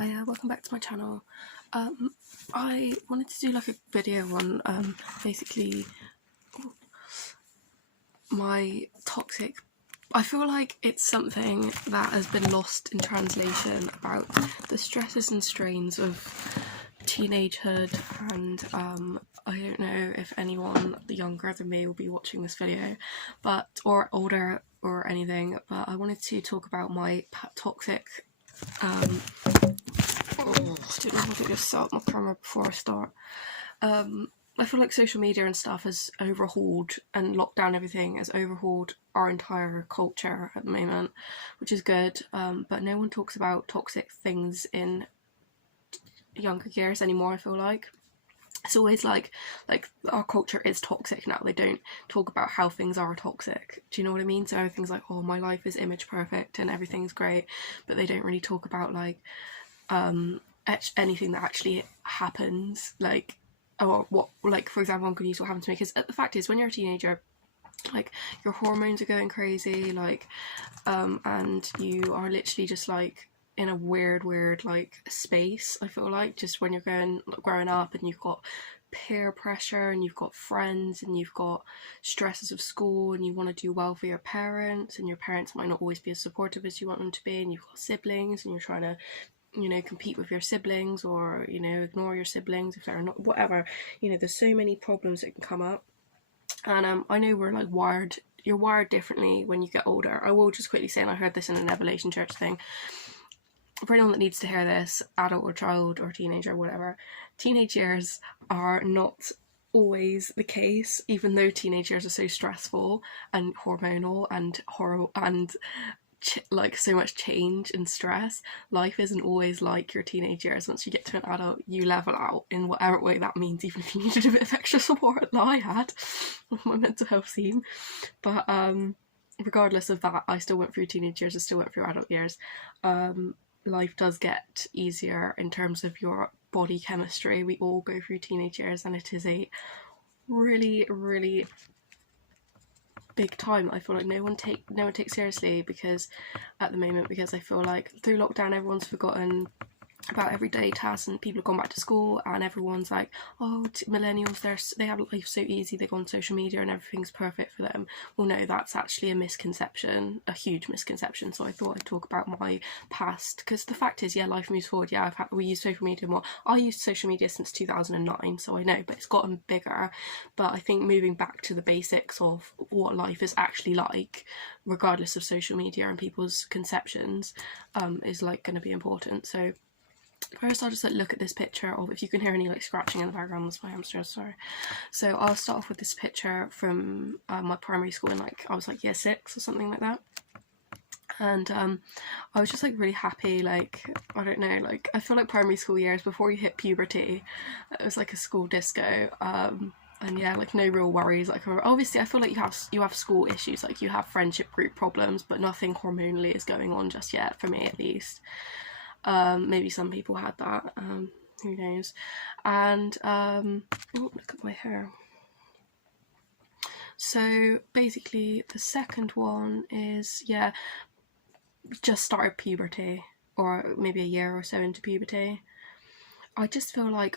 Hiya, welcome back to my channel. I wanted to do like a video on basically my toxic. I feel like it's something that has been lost in translation about the stresses and strains of teenagehood, and I don't know if anyone younger than me will be watching this video, or older or anything, but I wanted to talk about my toxic I don't know how to just set up my camera before I start. I feel like social media and stuff has overhauled, and lockdown everything has overhauled our entire culture at the moment, which is good, but no one talks about toxic things in younger years anymore. I feel like it's always like our culture is toxic now. They don't talk about how things are toxic. Do you know what I mean? So everything's like, oh, my life is image perfect and everything's great, but they don't really talk about like anything that actually happens, like, or what, like, for example, I'm going to use what happened to me, because the fact is, when you're a teenager, like, your hormones are going crazy, like, and you are literally just like in a weird like space. I feel like just when you're growing up, and you've got peer pressure, and you've got friends, and you've got stresses of school, and you want to do well for your parents, and your parents might not always be as supportive as you want them to be, and you've got siblings, and you're trying to, you know, compete with your siblings, or, you know, ignore your siblings if they're not, whatever, you know, there's so many problems that can come up. And I know we're like you're wired differently when you get older. I will just quickly say, and I heard this in an Evolution Church thing, for anyone that needs to hear this, adult or child or teenager, whatever, teenage years are not always the case. Even though teenage years are so stressful and hormonal and horrible and like so much change and stress, life isn't always like your teenage years. Once you get to an adult, you level out in whatever way that means, even if you needed a bit of extra support that I had with my mental health scene. But regardless of that, I still went through teenage years, I still went through adult years. Life does get easier in terms of your body chemistry. We all go through teenage years, and it is a really big time. I feel like no one takes seriously, because at the moment, because I feel like through lockdown everyone's forgotten about everyday tasks, and people have gone back to school, and everyone's like, oh, millennials, they have life so easy, they go on social media and everything's perfect for them. Well, no, that's actually a misconception, a huge misconception. So I thought I'd talk about my past, because the fact is, yeah, life moves forward. Yeah, we use social media more. I used social media since 2009, so I know, but it's gotten bigger. But I think moving back to the basics of what life is actually like, regardless of social media and people's conceptions, is like going to be important. So first, I'll just like look at this picture of, if you can hear any like scratching in the background, that's my hamster, sorry. So I'll start off with this picture from my primary school, and like I was like year 6 or something like that. And I was just like really happy, like, I don't know, like, I feel like primary school years, before you hit puberty, it was like a school disco. And yeah, like no real worries. Like, obviously I feel like you have school issues, like you have friendship group problems, but nothing hormonally is going on just yet, for me at least. Maybe some people had that, who knows. And oh, look at my hair. So basically the second one is, yeah, just started puberty, or maybe a year or so into puberty. I just feel like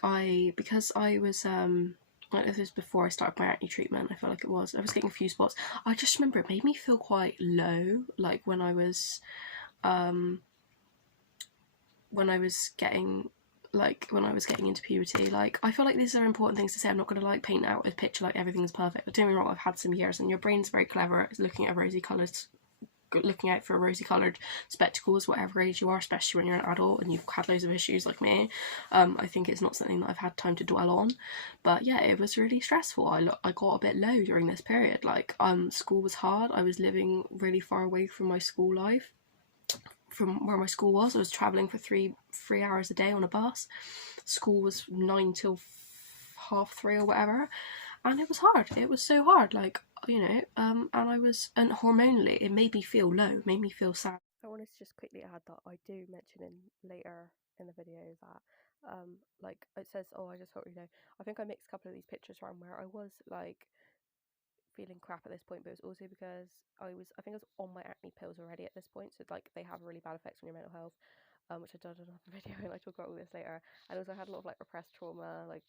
because I was like, this was before I started my acne treatment, I feel like I was getting a few spots. I just remember it made me feel quite low, like when I was getting into puberty. Like, I feel like these are important things to say. I'm not going to like paint out a picture like everything's perfect, but don't get me wrong, I've had some years, and your brain's very clever at looking out for rosy coloured spectacles, whatever age you are, especially when you're an adult and you've had loads of issues like me. I think it's not something that I've had time to dwell on, but yeah, it was really stressful. I got a bit low during this period. Like, school was hard. I was living really far away from my school life, from where my school was. I was travelling for three hours a day on a bus. School was 9 till 3:30 or whatever, and it was hard. It was so hard, like, you know, and hormonally it made me feel low, made me feel sad. I wanted to just quickly add that I do mention later in the video that like it says, oh, I just thought, you know, I think I mixed a couple of these pictures around where I was like feeling crap at this point, but it was also because I think I was on my acne pills already at this point, so like they have really bad effects on your mental health. which I've done another video, and I talk about all this later. And also I had a lot of like repressed trauma, like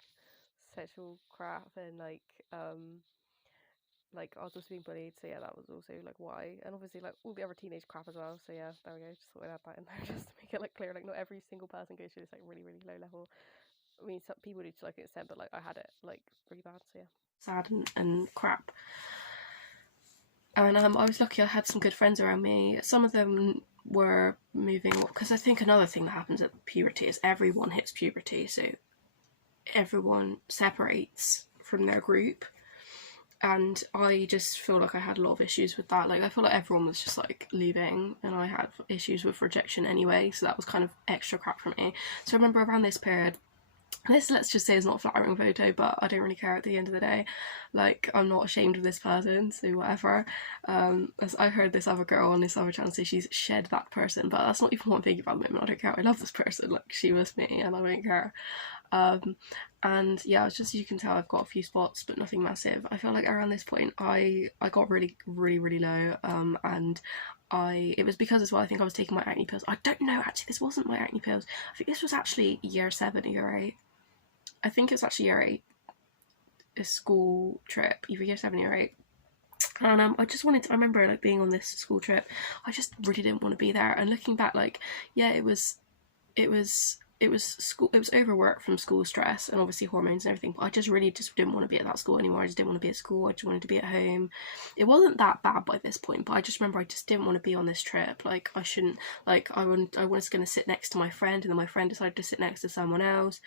sexual crap, and like I was also being bullied, so yeah, that was also like why. And obviously like all the other teenage crap as well, so yeah, there we go, just thought I'd add that in there just to make it like clear, like not every single person goes through this like really, really low level. I mean, some people do to like an extent, but like I had it like really bad, so yeah. Sad and crap. And I was lucky, I had some good friends around me. Some of them were moving, because I think another thing that happens at puberty is everyone hits puberty, so everyone separates from their group. And I just feel like I had a lot of issues with that. Like, I feel like everyone was just like leaving, and I had issues with rejection anyway, so that was kind of extra crap for me. So I remember around this period, this, let's just say, is not a flattering photo, but I don't really care at the end of the day. Like, I'm not ashamed of this person, so whatever. As I heard this other girl on this other channel say she's shed that person, but that's not even what I'm thinking about at the moment. I don't care. I love this person. Like, she was me, and I don't care. And yeah, it's just, you can tell I've got a few spots, but nothing massive. I feel like around this point, I got really, really, really low, and it was because as well, I think I was taking my acne pills. I don't know, actually, this wasn't my acne pills. I think this was actually year 7 or year 8. I think it was actually year 8, a school trip, either year 7 or year 8. And I just wanted to, I remember like being on this school trip, I just really didn't want to be there. And looking back, like, yeah, it was school, it was overwork from school stress and obviously hormones and everything, but I just really just didn't want to be at that school anymore. I just didn't want to be at school. I just wanted to be at home. It wasn't that bad by this point, but I just remember I just didn't want to be on this trip. Like, I shouldn't, like, I was going to sit next to my friend, and then my friend decided to sit next to someone else.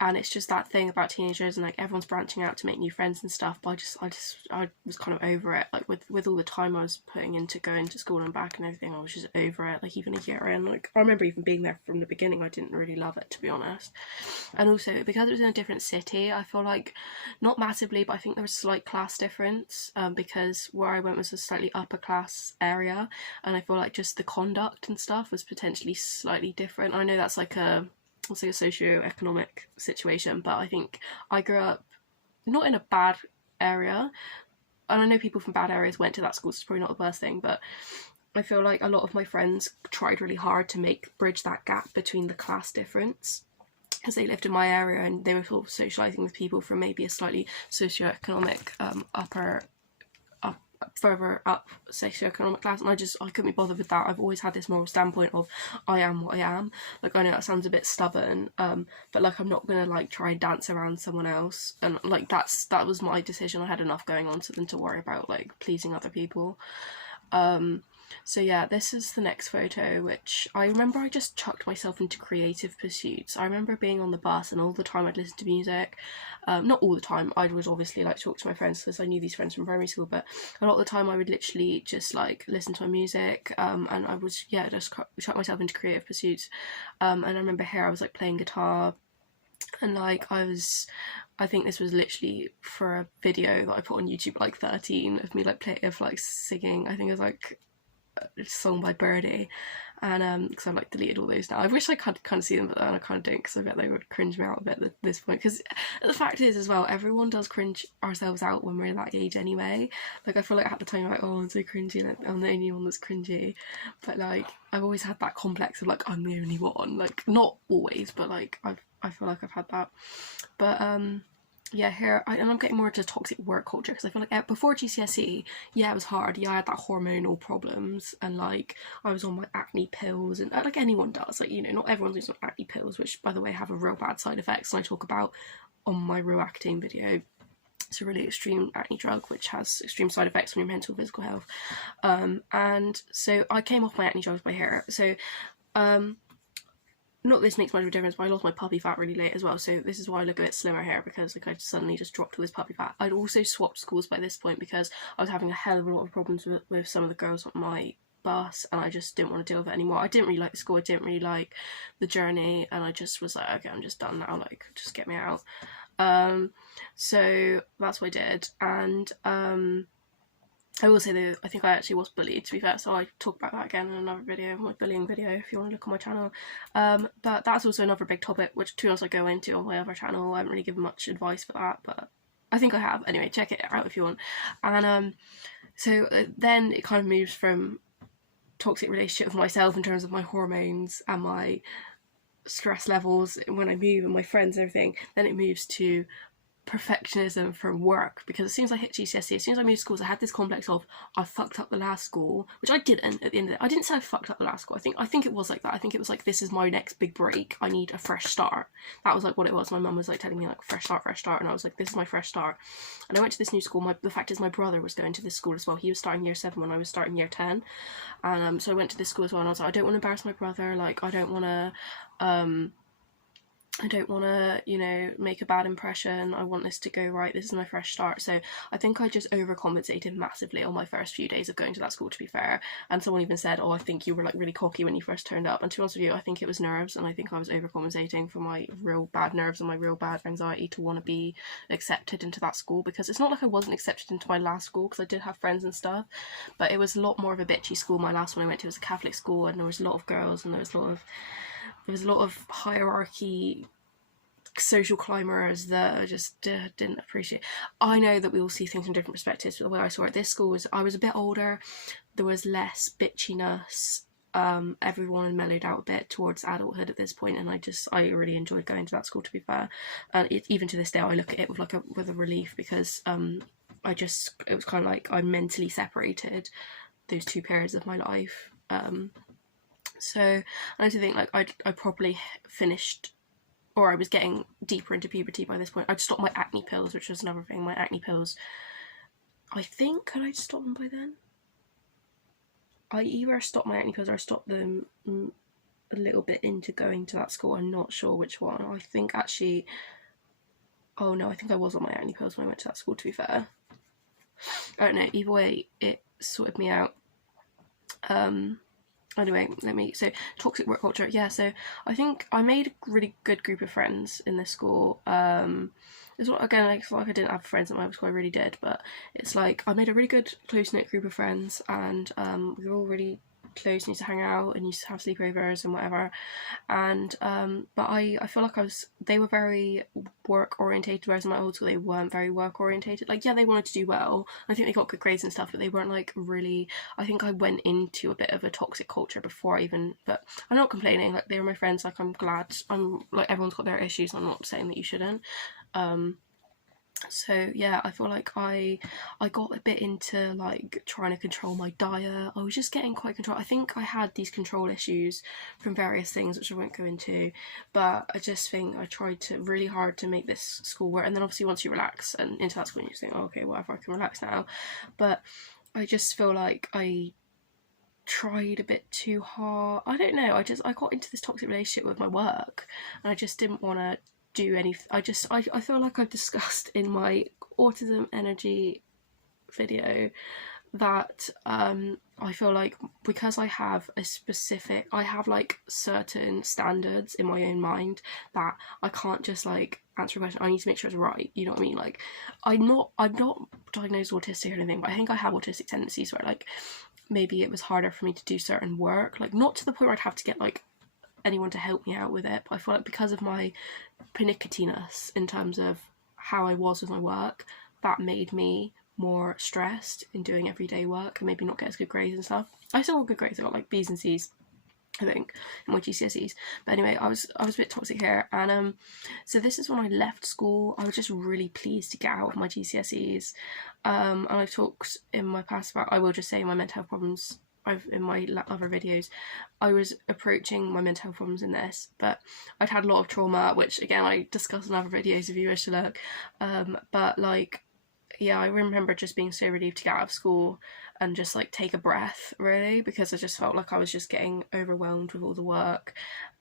And it's just that thing about teenagers, and like everyone's branching out to make new friends and stuff, but I was kind of over it. Like, with all the time I was putting into going to school and back and everything, I was just over it. Like, even a year in, like, I remember even being there from the beginning, I didn't really love it, to be honest. And also because it was in a different city, I feel like, not massively, but I think there was a slight class difference, because where I went was a slightly upper class area, and I feel like just the conduct and stuff was potentially slightly different. I know that's like a socio-economic situation, but I think I grew up not in a bad area, and I know people from bad areas went to that school, so it's probably not the worst thing, but I feel like a lot of my friends tried really hard to bridge that gap between the class difference, because they lived in my area and they were sort of socialising with people from maybe a slightly socio-economic further up socioeconomic class, and I couldn't be bothered with that. I've always had this moral standpoint of I am what I am. Like, I know that sounds a bit stubborn, but like, I'm not gonna like try and dance around someone else, and like that was my decision. I had enough going on than to worry about like pleasing other people. So yeah, this is the next photo, which I remember I just chucked myself into creative pursuits. I remember being on the bus, and all the time I'd listen to music. Not all the time, I would obviously like talk to my friends because I knew these friends from primary school, but a lot of the time I would literally just like listen to my music, and I was, yeah, just chuck myself into creative pursuits. And I remember here I was like playing guitar, and like I think this was literally for a video that I put on YouTube at like 13 of me like singing. I think it was like a song by Birdie, and because I've like deleted all those now. I wish I could kind of see them, but then I kind of don't, because I bet they would cringe me out a bit at this point. Because the fact is as well, everyone does cringe ourselves out when we're that age anyway. Like, I feel like at the time, like, oh, I'm so cringy, like, I'm the only one that's cringy. But like, I've always had that complex of like, I'm the only one. Like, not always, but like, I feel like I've had that. But yeah, here, and I'm getting more into toxic work culture, because I feel like before GCSE, yeah, it was hard. Yeah, I had that hormonal problems, and like, I was on my acne pills, and like anyone does, like, you know, not everyone's on acne pills, which by the way have a real bad side effects, and I talk about on my real acting video. It's a really extreme acne drug which has extreme side effects on your mental and physical health. And so I came off my acne drugs by here. So not this makes much of a difference, but I lost my puppy fat really late as well, so this is why I look a bit slimmer here, because like I suddenly just dropped all this puppy fat. I'd also swapped schools by this point because I was having a hell of a lot of problems with some of the girls on my bus, and I just didn't want to deal with it anymore. I didn't really like the school, I didn't really like the journey, and I just was like, okay, I'm just done now, like, just get me out. So that's what I did, and I will say that I think I actually was bullied, to be fair, so I talk about that again in another video, my bullying video, if you want to look on my channel. But that's also another big topic, which to be honest I go into on my other channel. I haven't really given much advice for that, but I think I have. Anyway, check it out if you want. And so then it kind of moves from toxic relationship with myself in terms of my hormones and my stress levels when I move and my friends and everything, then it moves to perfectionism from work, because as soon as I hit GCSE, as soon as I moved schools, I had this complex of I fucked up the last school, which I didn't at the end of it. I didn't say I fucked up the last school. I think it was like that. I think it was like, this is my next big break. I need a fresh start. That was like what it was. My mum was like telling me like fresh start, and I was like, this is my fresh start. And I went to this new school. The fact is, my brother was going to this school as well. He was starting year 7 when I was starting year 10, and so I went to this school as well. And I was like, I don't want to embarrass my brother. Like, I don't want to, you know, make a bad impression. I want this to go right. This is my fresh start. So I think I just overcompensated massively on my first few days of going to that school, to be fair. And someone even said, oh, I think you were like really cocky when you first turned up. And to be honest with you, I think it was nerves, and I think I was overcompensating for my real bad nerves and my real bad anxiety to want to be accepted into that school, because it's not like I wasn't accepted into my last school, because I did have friends and stuff, but it was a lot more of a bitchy school. My last one I went to was a Catholic school, and there was a lot of girls, and there was a lot of hierarchy, social climbers that I just didn't appreciate. I know that we all see things from different perspectives, but the way I saw it, this school was, I was a bit older, there was less bitchiness, everyone had mellowed out a bit towards adulthood at this point, and I really enjoyed going to that school, to be fair. And even to this day I look at it with a relief, because it was kind of like I mentally separated those two periods of my life. So I also think like I properly finished, or I was getting deeper into puberty by this point. I'd stopped my acne pills, which was another thing. My acne pills, I think, had I stopped them by then? I either stopped my acne pills or I stopped them a little bit into going to that school. I'm not sure which one. I think actually, oh no, I think I was on my acne pills when I went to that school, to be fair. I don't know, either way, it sorted me out. Anyway, so toxic work culture, yeah, so I think I made a really good group of friends in this school. It's not, again, like, it's not like I didn't have friends at my school, I really did, but it's like I made a really good close-knit group of friends, and we were all really close and used to hang out and used to have sleepovers and whatever. And but I feel like they were very work orientated, whereas in my old school they weren't very work orientated. Like, yeah, they wanted to do well, I think they got good grades and stuff, but they weren't like really, I think I went into a bit of a toxic culture before I even, but I'm not complaining, like they were my friends, like I'm glad, I'm like, everyone's got their issues, I'm not saying that you shouldn't. So yeah, I feel like I got a bit into like trying to control my diet. I was just getting quite control. I think I had these control issues from various things which I won't go into, but I just think I tried really hard to make this school work. And then obviously once you relax and into that school, you just think, oh, okay, whatever, I can relax now. But I just feel like I tried a bit too hard. I don't know, I got into this toxic relationship with my work, and I just didn't want to do anything. I feel like I've discussed in my autism energy video that I feel like because I have like certain standards in my own mind that I can't just like answer a question. I need to make sure it's right, you know what I mean? Like I'm not diagnosed autistic or anything, but I think I have autistic tendencies where like maybe it was harder for me to do certain work, like not to the point where I'd have to get like anyone to help me out with it, but I feel like because of my pernicketiness in terms of how I was with my work, that made me more stressed in doing everyday work and maybe not get as good grades and stuff. I still got good grades, I got like B's and C's, I think, in my GCSEs. But anyway, I was a bit toxic here, and so this is when I left school. I was just really pleased to get out of my GCSEs, and I've talked in my past about, I will just say, my mental health problems. In my other videos, I was approaching my mental health problems in this, but I'd had a lot of trauma, which again I discussed in other videos if you wish to look. But like, yeah, I remember just being so relieved to get out of school and just like take a breath, really, because I just felt like I was just getting overwhelmed with all the work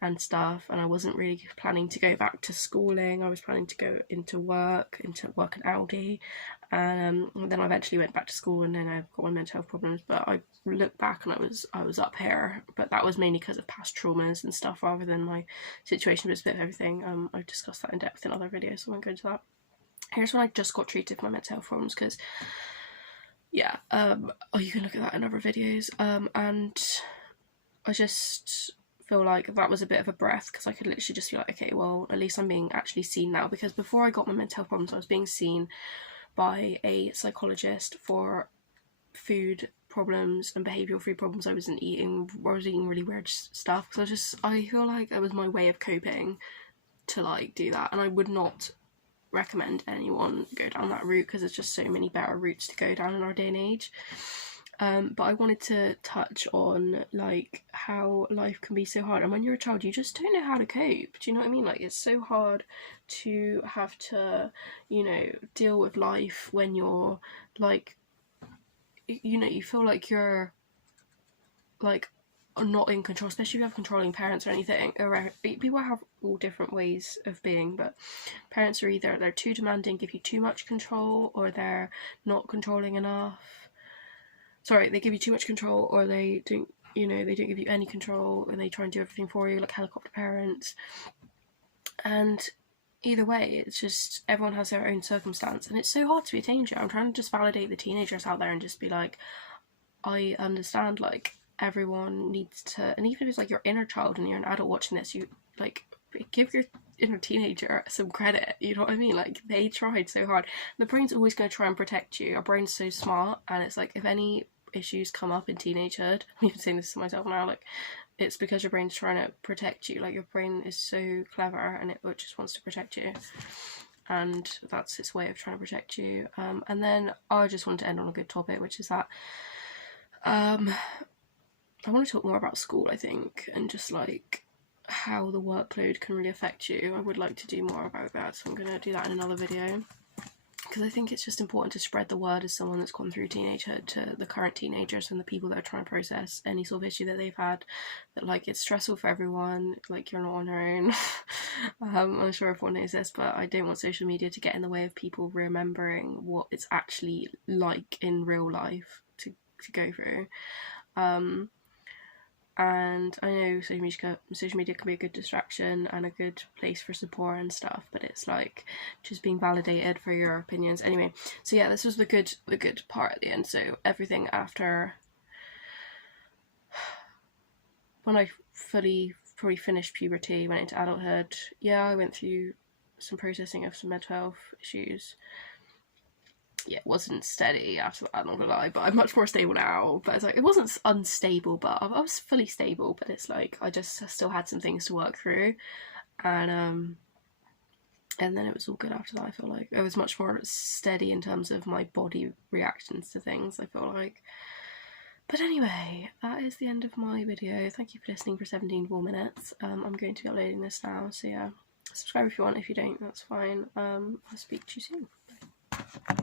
and stuff, and I wasn't really planning to go back to schooling. I was planning to go into work in Aldi, and then I eventually went back to school, and then I got my mental health problems. But I look back and I was up here, but that was mainly because of past traumas and stuff rather than my situation. But it's a bit of everything. I've discussed that in depth in other videos, so I won't go into that. Here's when I just got treated for my mental health problems, because yeah, you can look at that in other videos, and I just feel like that was a bit of a breath, because I could literally just be like, okay, well, at least I'm being actually seen now, because before I got my mental health problems I was being seen by a psychologist for food problems and behavioural food problems. I was eating really weird stuff, because I feel like it was my way of coping to like do that, and I would not recommend anyone go down that route because there's just so many better routes to go down in our day and age. But I wanted to touch on like how life can be so hard, and when you're a child you just don't know how to cope. Do you know what I mean? Like, it's so hard to have to, you know, deal with life when you're like, you know, you feel like you're like not in control, especially if you have controlling parents or anything. Or people have all different ways of being, but parents are either they're too demanding, give you too much control, or they're not controlling enough. Sorry, they give you too much control, or they don't, you know, they don't give you any control, and they try and do everything for you, like helicopter parents. And either way, it's just everyone has their own circumstance, and it's so hard to be a teenager. I'm trying to just validate the teenagers out there and just be like, I understand, like, everyone needs to, and even if it's like your inner child and you're an adult watching this, you like give your inner teenager some credit, you know what I mean? Like, they tried so hard. The brain's always going to try and protect you. Our brain's so smart, and it's like, if any issues come up in teenagehood, I'm even saying this to myself now, like, it's because your brain's trying to protect you. Like, your brain is so clever, and it just wants to protect you, and that's its way of trying to protect you. And then I just wanted to end on a good topic, which is that I want to talk more about school, I think, and just like how the workload can really affect you. I would like to do more about that, so I'm going to do that in another video, because I think it's just important to spread the word as someone that's gone through teenagehood to the current teenagers and the people that are trying to process any sort of issue that they've had, that like it's stressful for everyone, like you're not on your own. I'm sure everyone knows this, but I don't want social media to get in the way of people remembering what it's actually like in real life to go through. And I know social media can be a good distraction and a good place for support and stuff, but it's like just being validated for your opinions. Anyway, so yeah, this was the good part at the end. So everything after, when I fully probably finished puberty, went into adulthood, yeah, I went through some processing of some mental health issues. Yeah, it wasn't steady after that, I'm not gonna lie, but I'm much more stable now. But it's like, it wasn't unstable, but I was fully stable, but it's like I still had some things to work through, and then it was all good after that. I feel like it was much more steady in terms of my body reactions to things, I feel like. But anyway, that is the end of my video. Thank you for listening for 17 full minutes. I'm going to be uploading this now, so yeah, subscribe if you want. If you don't, that's fine. I'll speak to you soon.